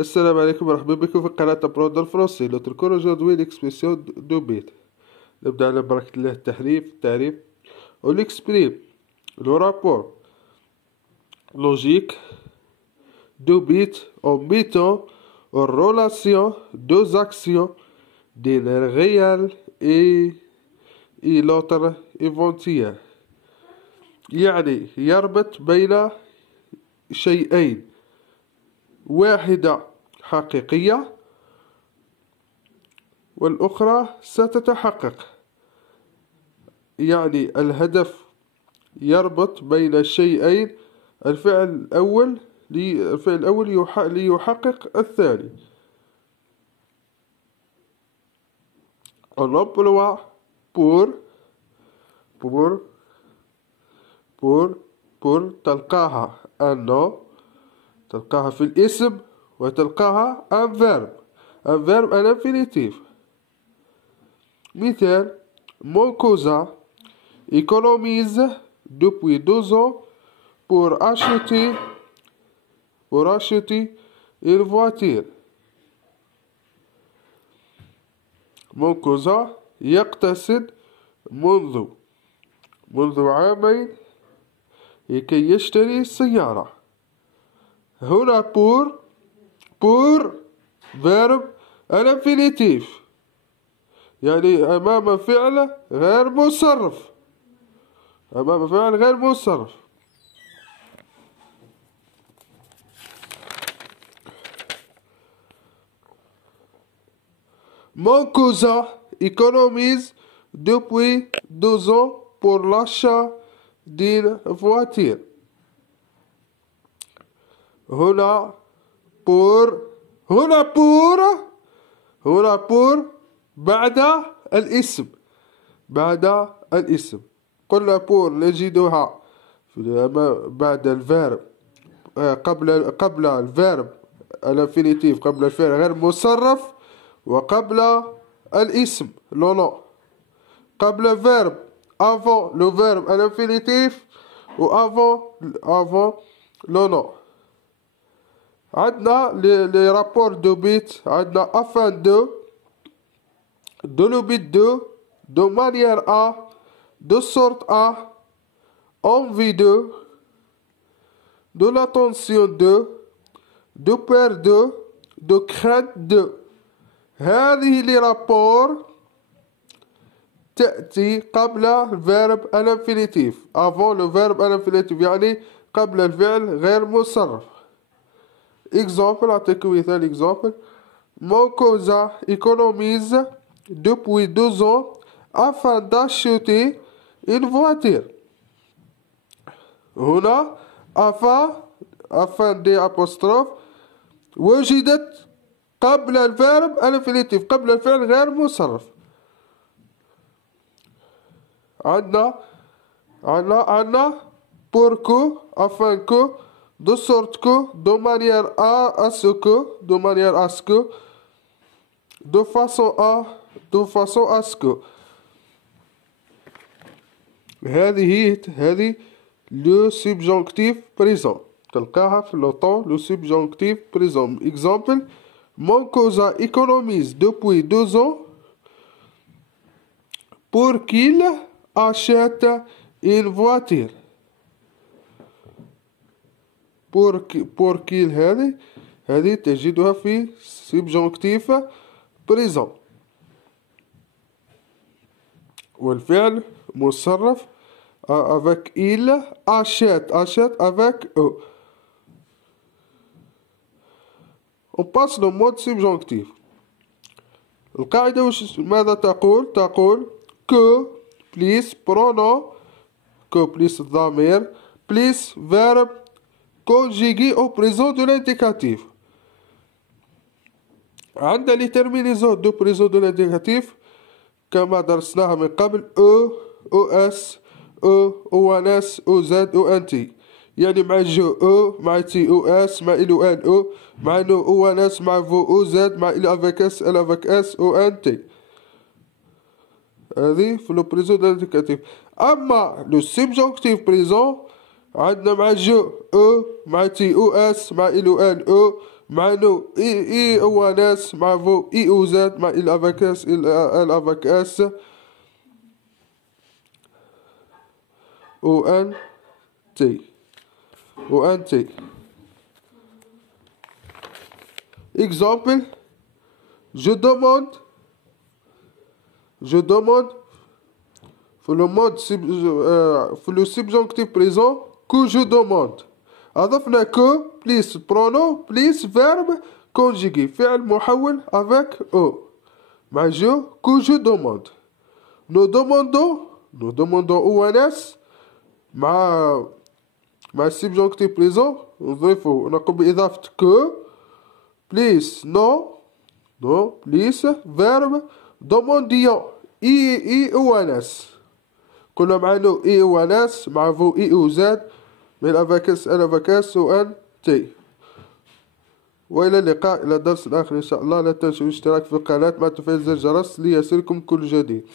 السلام عليكم ورحمة بكم في قناة برود الفرنسي. نتركون aujourd'hui l'expression دو بيت. نبدأ على بركة الله التعريف. On exprime le rapport logique deux bits en mettant en relation deux actions d'une réelle et l'autre éventuelle. يعني يربط بين شيئين، واحدة حقيقية والأخرى ستتحقق. يعني الهدف يربط بين الشيئين، الفعل الأول ليحقق الثاني. On emploie pour تلقاها un nom، تلقاها في الاسم، وتلقاها un verbe à l'infinitif. مثال: mon cousin économise depuis 2 ans pour acheter une voiture. mon cousin يقتصد منذ عامين لكي يشتري سيارة. هنا pour verbe à l'infinitif، يعني أمام فعل غير مصرف. Mon cousin économise depuis 2 ans pour l'achat d'une voiture. هنا pour بعد الاسم. قلنا pour نجدها بعد الفيرب، قبل الفيرب الانفينيتيف، قبل الفعل غير مصرف، وقبل الاسم لو نو، قبل الفيرب avant le verbe à l'infinitif و avant le nom. عندنا les rapports de bits. عندنا afin de le but de manière à، de sorte à، envie de l'attention de peur de crainte de. هذه les rapports تأتي قبل الفيرب à l'infinitif، avant le verbe à l'infinitif، يعني قبل الفعل غير مصرف. exemple، أعطيكم مثال. exemple: mon cousin économise depuis 2 ans afin d'acheter une voiture. هنا afin دي apostrophe وجدت قبل الفعل الانفينيتيف، قبل الفعل غير مصرف. عندنا pour que، afin que، de sorte que، de manière à ce que، de façon à ce que. هذه le subjonctif présent، تلقاها في le temps le subjonctif présent. exemple: mon cousin économise depuis 2 ans pour qu'il achète une voiture. pour qu'il هذه تجدها في subjonctif présent، والفعل مصرف avec il، achète avec eux. on passe le mode subjonctif. القاعدة ماذا تقول que plus pronom، que plus الضمير، plus verbe conjugué au présent de l'indicatif. عندنا les terminaisons de présent de l'indicatif كما درسناها من قبل: os، ons، oz، ont. يعني مع جو مع تي os، مع إلو ان مع نو ons، مع فو oz، مع إلو avec s ال avec s ont. هذه في لو بريزون de l'indicatif. أما le subjonctif présent عندنا مع جو او، مع تي او اس، مع ال او ان او، مع نو اي او ان اس، مع فو اي او زد، مع ال افاك اس ال افاك اس او ان تي او ان تي. Exemple, je demande في le subjonctif présent que je demande. أضفنا que plus pronom plus verbe conjugué فعل محول avec o مع je que je demande. Nous demandons au NS مع subjonctif présent نضيفه نقوم بإضافة que plus non plus verbe demandions اي او ان اس. قلنا مع نو اي او ان اس مع فو اي او زد من الافاكس الافاكس و ان تي. والى اللقاء الى درس اخر ان شاء الله. لا تنسوا الاشتراك في القناه مع تفعيل زر الجرس ليصلكم كل جديد.